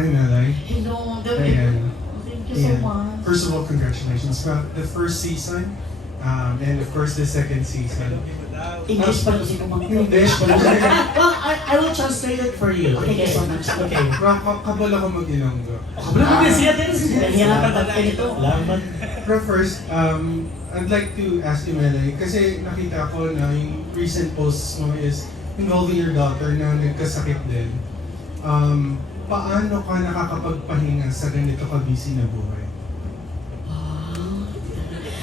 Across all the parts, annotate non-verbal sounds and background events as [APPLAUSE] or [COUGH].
Hi, Melay. Hello, Ayan. Thank you so Ayan. much. First of all, congratulations for the first season. Um, and of course, the second season. English pa kasi kumang [LAUGHS] English pala siya. Well, I, I will translate it for you. Thank you so much. Okay. Ra- ka- Kabal ako mag-Ilonggo. Kabla ko din siya din. Nahihirapan ka ganito. Laman. Pero first, um, I'd like to ask you, Melay, kasi nakita ko na yung recent posts mo is involving your daughter na nagkasakit din. Um, paano ka nakakapagpahinga sa ganito ka-busy na buhay?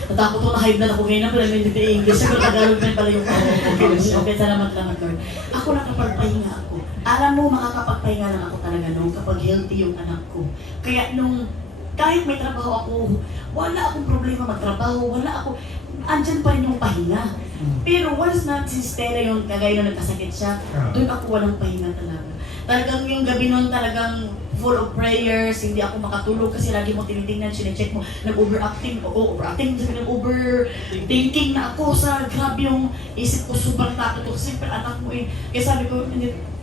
Natakot ko na hype na ako ngayon pero hindi ko English. Pero Tagalog na pala yung okay, okay, salamat lang Lord. Ako nakapagpahinga ako. Alam mo, makakapagpahinga lang ako talaga nung kapag healthy yung anak ko. Kaya nung kahit may trabaho ako, wala akong problema magtrabaho, wala ako, andyan pa rin yung pahinga. Pero once na si Stella yung kagaya nung nagkasakit siya, Ah. doon ako walang pahinga talaga. Talagang yung gabi nun talagang full of prayers, hindi ako makatulog kasi lagi mo tinitingnan, sinecheck mo, nag-overacting, o overacting, nag-overthinking na ako sa grabe yung isip ko, sobrang takot ko, kasi anak mo eh. Kaya sabi ko,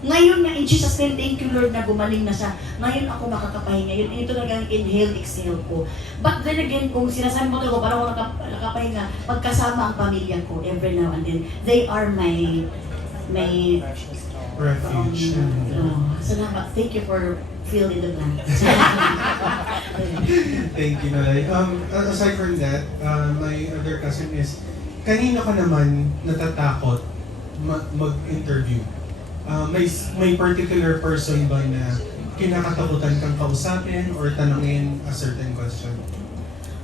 ngayon na in Jesus name, thank you Lord na gumaling na siya. Ngayon ako makakapahinga. Yun, ito talagang inhale, exhale ko. But then again, kung sinasabi mo talaga, parang ako nakap- nakapahinga, pagkasama ang pamilya ko every now and then, they are my my Refuge. oh, salamat. Thank you for filling the blanks. [LAUGHS] [LAUGHS] Thank you, Nalay. Um, aside from that, uh, my other cousin is, kanino ka naman natatakot ma- mag-interview? Uh, may may particular person ba na kinakatakutan kang kausapin or tanungin a certain question?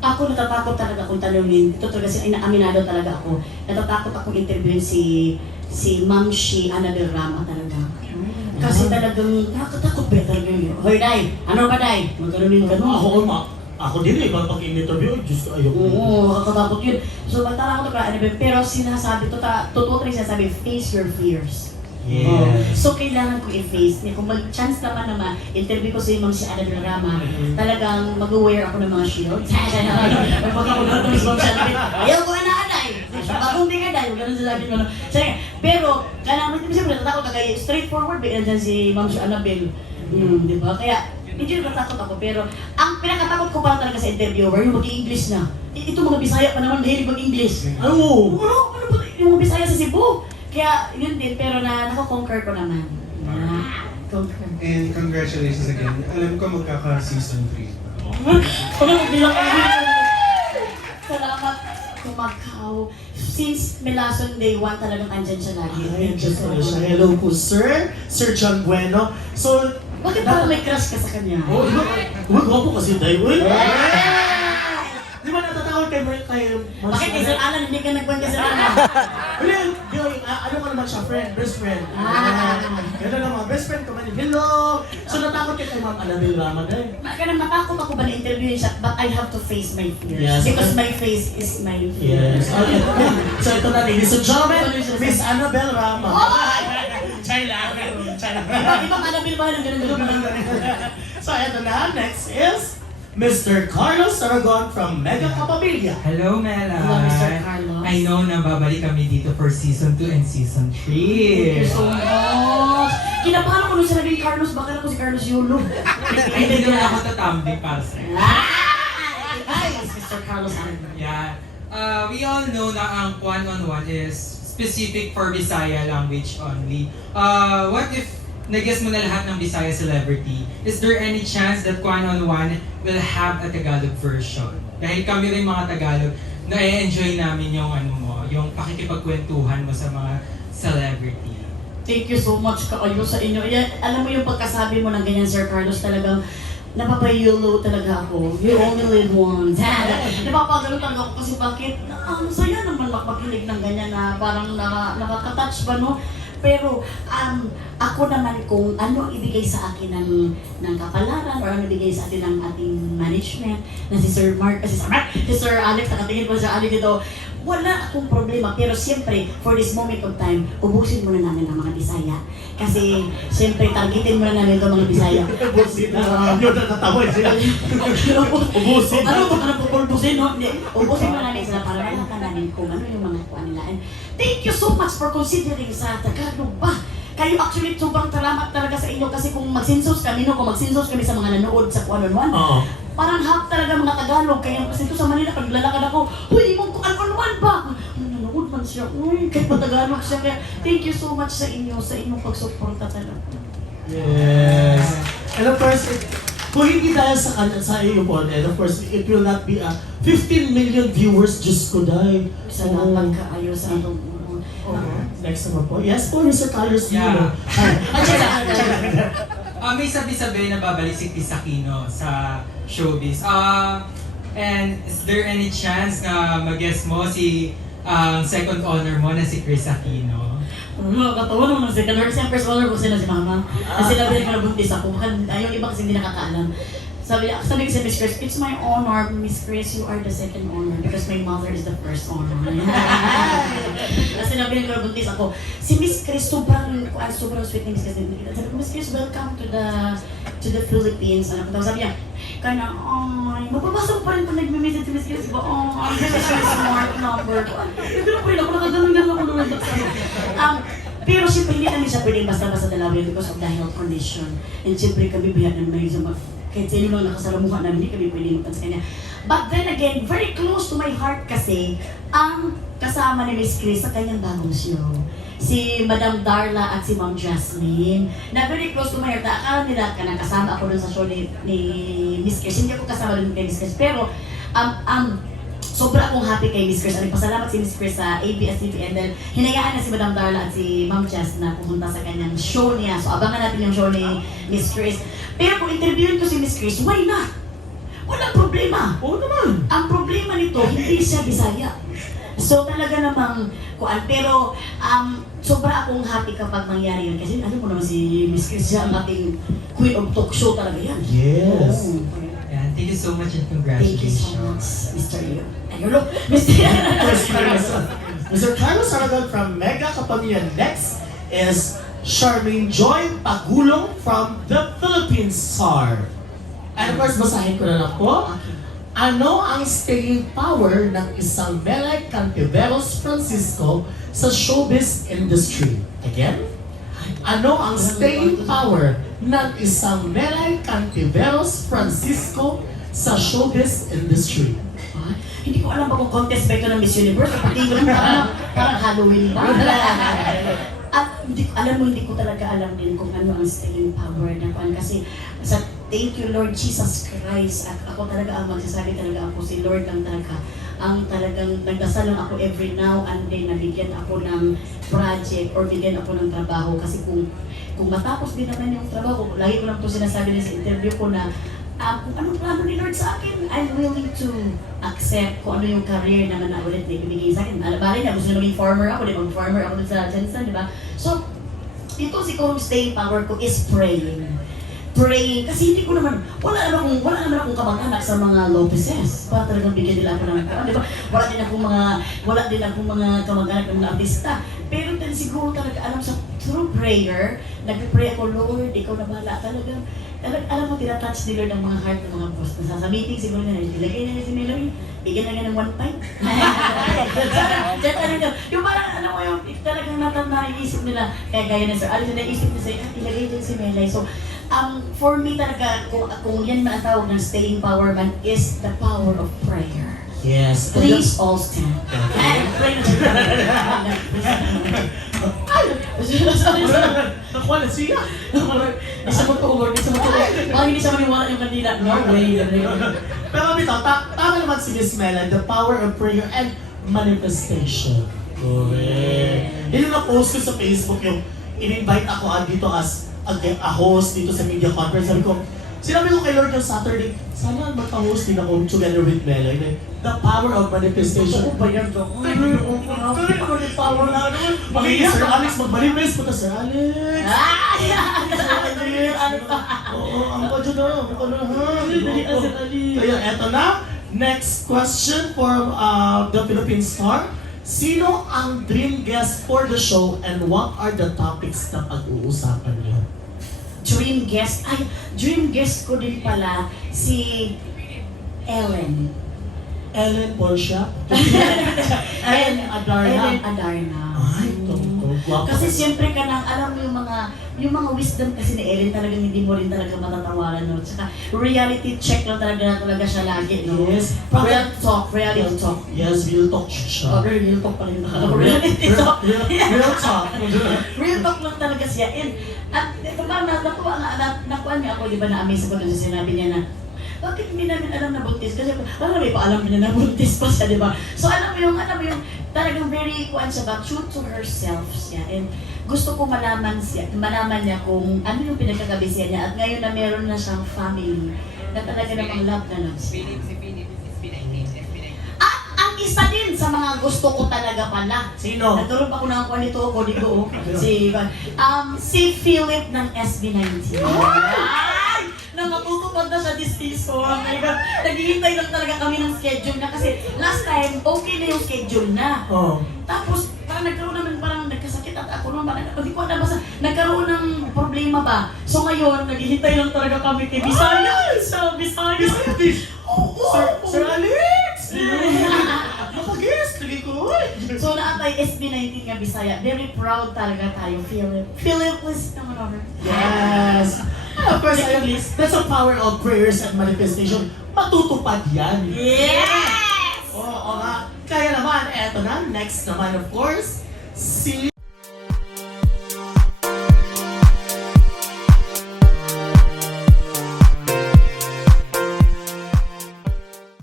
ako natatakot talaga kung tanungin. Ito talaga si inaaminado talaga ako. Natatakot akong interviewin si si Ma'am Shi Annabel Rama talaga. Kasi talagang nakakatakot talaga yun? Hoy, Day! Ano ba, Day? Magkaroon yung ganun. ako, ma- ako din eh, pag pag-interview, Diyos ko, ayoko. Oo, nakakatakot yun. So, magtatakot ako kay Annabel. Pero sinasabi, tota, totoo talaga sinasabi, face your fears. Oh. Yes. So, kailangan ko i-face niya. Kung mag-chance naman naman, interview ko si Ma'am si Annabel Rama, talagang mag-wear ako ng mga shield. [LAUGHS] Pag ako natin sa Ma'am Annabel, ayaw ko na anay. Di ka dahil, ganun sa sabi ko. no. Sige, pero, kailangan mo, siyempre, natatakot ka kaya straightforward, bigyan dyan si Ma'am si Annabel. Hmm, di ba? Kaya, medyo natatakot ako, pero ang pinakatakot ko pa talaga sa interviewer, yung mag-English na. I- Ito mga Bisaya pa naman, mahilig mag-English. Oo. Ano, ano ba yung mga Bisaya sa Cebu? Kaya yun din, pero na nako-conquer ko naman. Ah, conquer. And congratulations again. Alam ko magkaka-season 3. Ano bilang Salamat kumakaw. Since Melason Day 1 talagang andyan siya lagi. Ay, Diyos ko na siya. Hello po, sir. Sir John Bueno. So, Bakit parang may crush ka sa kanya? oh, di ba? Uy, gwapo kasi tayo, uy. Di ba natatakot kay Mer- kay Mars- Bakit kay Sir Alan, hindi ka nagbuwan kay Sir Alan? Ah, ano ka naman siya, friend, best friend. Ah. [LAUGHS] Gano'n naman, best friend ko man. Hello! So natakot ka kay Ma'am Annabel Rama din. Kaya matakot ako ba na-interviewin siya, but I have to face my fears. Yes. Because my face is my Yes. fears. Okay. So ito na, ladies and gentlemen, Miss Annabel Rama. Oh! Chay lang. Chay lang. Iba, ibang Annabelle ba ng ganun-ganun? [LAUGHS] So ito na, next is Mr. Carlos Aragon from Mega Kapamilya. Hello, Mela. Hello, Mr. Carlos. I know na babalik kami dito for season 2 and season 3. Thank you so much. Kinabahan ako nung sinabing Carlos, baka ako si Carlos Yulo. [LAUGHS] Ay, hindi naman ako tatambling para sa Ay, Mr. Carlos Arno. Yeah. Uh, we all know na ang Kwan on One is specific for Bisaya language only. Uh, what if nag-guess mo na lahat ng Bisaya celebrity? Is there any chance that Kwan on One will have a Tagalog version? Dahil kami rin mga Tagalog, na-enjoy namin yung ano mo, yung pakikipagkwentuhan mo sa mga celebrity. Thank you so much kaayo sa inyo. Yan, alam mo yung pagkasabi mo ng ganyan, Sir Carlos, talagang napapayulo talaga ako. You only live once. [LAUGHS] Napapagano talaga ako kasi bakit, ang saya naman mapakinig ng ganyan na parang naka, nakaka-touch ba, no? Pero um, ako naman kung ano ibigay sa akin ng, ng kapalaran or ano ibigay sa atin ng ating management na si Sir Mark, si Sir Mark, si Sir Alex, nakatingin po si Sir Alex dito, wala akong problema. Pero siyempre, for this moment of time, ubusin muna namin ang mga Bisaya. Kasi siyempre, targetin muna namin itong mga Bisaya. Ubusin na. Yun, natatawa sila. [LAUGHS] Ubusin. Ano ba ka na pupulbusin, no? Ubusin mo namin sila para namin kung ano yung mga kuha nila. And thank you so much for considering sa Tagalog ba? kayo actually sobrang salamat talaga sa inyo kasi kung magsinsos kami, no, kung magsinsos kami sa mga nanood sa Kuan on Oo. parang half talaga mga Tagalog. Kaya kasi ito sa Manila, pag lalakad ako, Uy, mong Kuan on ba? Ay, nanood man siya. Uy, kahit pa Tagalog siya. Kaya thank you so much sa inyo, sa inyong pagsuporta talaga. Yes. And of course, it, kung hindi dahil sa kanya, sa iyo po, and of course, it will not be a 15 million viewers, Diyos ko dahil. Salamat ka ayo sa atong Oh, next naman po. Yes po, Mr. Carlos Yeah. Lang, check lang. Ah, may sabi-sabi na babalik si Chris Aquino sa showbiz. Ah, and is there any chance na mag-guest mo si ang second honor mo na si Chris Aquino? Ano, katawa naman si Kanor. Siyempre, first honor ko sila si Mama. Kasi labi ko nabuntis ako. Baka ayaw iba kasi hindi nakakaalam. Sabi, sabi ko sa Miss Chris, it's my honor, Miss Chris, you are the second honor because my mother is the first honor. Kasi [LAUGHS] sinabi ko nabuntis ako. Si Miss Chris, sobrang, kuan, sobrang sweet ni Miss Chris. Sabi ko, Miss Chris, welcome to the to the Philippines. Ano, tapos sabi niya, kana, ay, mapapasa ko pa rin pag nagme-message si Miss Chris. Diba, oh, ang ganda siya smart number. Hindi ko na pa rin ako, nakaganon-ganon ako naman. Um, pero siyempre hindi namin siya pwedeng basta-basta dalawin because of the health condition. And siyempre kami biyak na may kahit sino lang nakasalamuha namin, hindi kami magpan sa kanya. But then again, very close to my heart kasi ang kasama ni Miss Chris sa kanyang bagong show. Si Madam Darla at si Ma'am Jasmine. Na very close to my heart. Akala nila ka kasama ako dun sa show ni, ni Miss Chris. Hindi ako kasama dun kay Miss Chris. Pero, um, um, sobra akong happy kay Miss Chris. Ano, pasalamat si Miss Chris sa ABS-CBN dahil hinayaan na si Madam Darla at si Ma'am Jess na pumunta sa kanyang show niya. So abangan natin yung show ni Miss Chris. Pero kung interviewin ko si Miss Chris, why not? Walang problema. Oo naman. Ang problema nito, hindi siya Bisaya. So talaga namang kuan pero um sobra akong happy kapag mangyari yun kasi alam mo naman si Miss Chris siya ang ating queen of talk show talaga yan. Yes. Oo. Thank you so much and Thank you so much, congratulations. Mr. Leo. Ayun, look, Mr. Mr. Carlos Aragon from Mega Kapamilya. Next is Charmaine Joy Pagulong from the Philippines Star. And of course, basahin ko na lang po. Ano ang staying power ng isang Melay Cantiveros Francisco sa showbiz industry? Again? Ano ang staying power ng isang Melay Cantiveros Francisco sa showbiz industry? Ah, Hindi ko alam ba kung contest ba ito ng Miss Universe pati ko lang parang, parang Halloween ba? [LAUGHS] At hindi ko, alam mo, hindi ko talaga alam din kung ano ang staying power na kuan kasi sa thank you Lord Jesus Christ. At ako talaga ang magsasabi talaga ako si Lord lang talaga ang talagang nagdasal lang ako every now and then nabigyan ako ng project or bigyan ako ng trabaho. Kasi kung kung matapos din naman yung trabaho, lagi ko lang po sinasabi din sa interview ko na um, kung anong plano ni Lord sa akin, I'm willing to accept kung ano yung career na ulit na ibigay sa akin. Alabari niya, gusto na maging farmer ako, di ba? Farmer ako sa Jensen, di ba? So, ito siguro staying power ko is praying. Praying. Kasi hindi ko naman, wala naman akong, wala naman akong kamag-anak sa mga Lopezes. Para talagang bigyan nila ako ng, ano, di ba? Wala din akong mga, wala din akong mga kamag-anak ng artista. Pero din siguro talaga alam sa through prayer, nagpe-pray ako, Lord, ikaw na bahala talaga. Talaga, alam mo, tinatouch ni Lord ang mga heart ng mga boss. Nasa sa meeting siguro na, ilagay na niya si Melody, bigyan na niya ng one pint. [LAUGHS] Diyan talaga, yung parang, ano mo yung, talagang natan naiisip nila, kaya gaya na sir, alam na naisip sa'yo, "Ah, ilagay din si Melay. So, um, for me talaga, kung, kung yan man ang tawag ng staying power man, is the power of prayer. Yes. Please all stand. Ay, pray. [LAUGHS] Ay. Nakuha na siya. Isa mo to, Lord, isa mo to. Bakit hindi siya maniwala yung kandila? No way. Pero bitaw, ta tama naman si Miss Mela, the power of prayer and manifestation. Correct. Yun yung na-post ko sa Facebook yung in-invite ako dito as a, a host dito sa media conference. Sabi ko, sinabi ko kay Lord yung Saturday, sana magpa-host din ako together with eh, The power of manifestation. Ano ba yan, Dok? Correct ko yung power na ano. Makinig, Sir Alex, magbalimres po Sir Alex. Ay! Sir Alex. Oo, ang pa dyan na. Ano na ha? Dali ka, Sir Alex. Kaya eto na. Next question from uh, the Philippine Star. Sino ang dream guest for the show and what are the topics na pag-uusapan niyo? Dream guest. Ay, dream guest ko din pala si Ellen. Ellen Portia? [LAUGHS] Ellen Adarna? Ellen Adarna. Ay, tungkol. Guwapo. Kasi siyempre ka nang alam mo yung mga yung mga wisdom kasi ni Ellen talagang hindi mo rin talaga matatawaran no. Tsaka reality check lang talaga na talaga siya lagi no. Yes. Real talk, reality talk. Yes, real talk Oh, siya. real talk pala yung [LAUGHS] Real, reality talk. real, real talk. [LAUGHS] Real talk lang talaga siya. And, at ito ba, na, nakuha nakuha niya ako, di ba, na-amaze ako dun sa sinabi niya na, bakit hindi namin alam na buntis? Kasi parang may paalam niya na buntis pa siya, di ba? So alam mo yung, alam mo yung, talagang very kuan siya ba, true to herself siya. And gusto ko malaman siya, malaman niya kung ano yung pinagkakabisihan niya. At ngayon na meron na siyang family, na talaga namang love na love siya. Philip, si Philip, SB19, SB19. At ang isa din sa mga gusto ko talaga pala, Sino? Pa ako ng kwan nito, ko dito, oh. si, um, si Philip ng SB19. Ay! This season. Oh my God. Naghihintay lang talaga kami ng schedule na kasi last time, okay na yung schedule na. Oh. Tapos, parang nagkaroon naman, parang nagkasakit at ako naman, parang, hindi ko alam basta, nagkaroon ng problema ba. So ngayon, naghihintay lang talaga kami kay Visayas! Sa Visayas! Oo! Sir, Sir Alex! Makagis! Lagi ko. So naatay SB19 nga Bisaya. Very proud talaga tayo, Philip. Philip, please come on over. Yes! Course, ayun, that's the power of prayers and manifestation. Matutupad yan. Yes! Oo nga. Kaya naman, eto na, next naman of course, si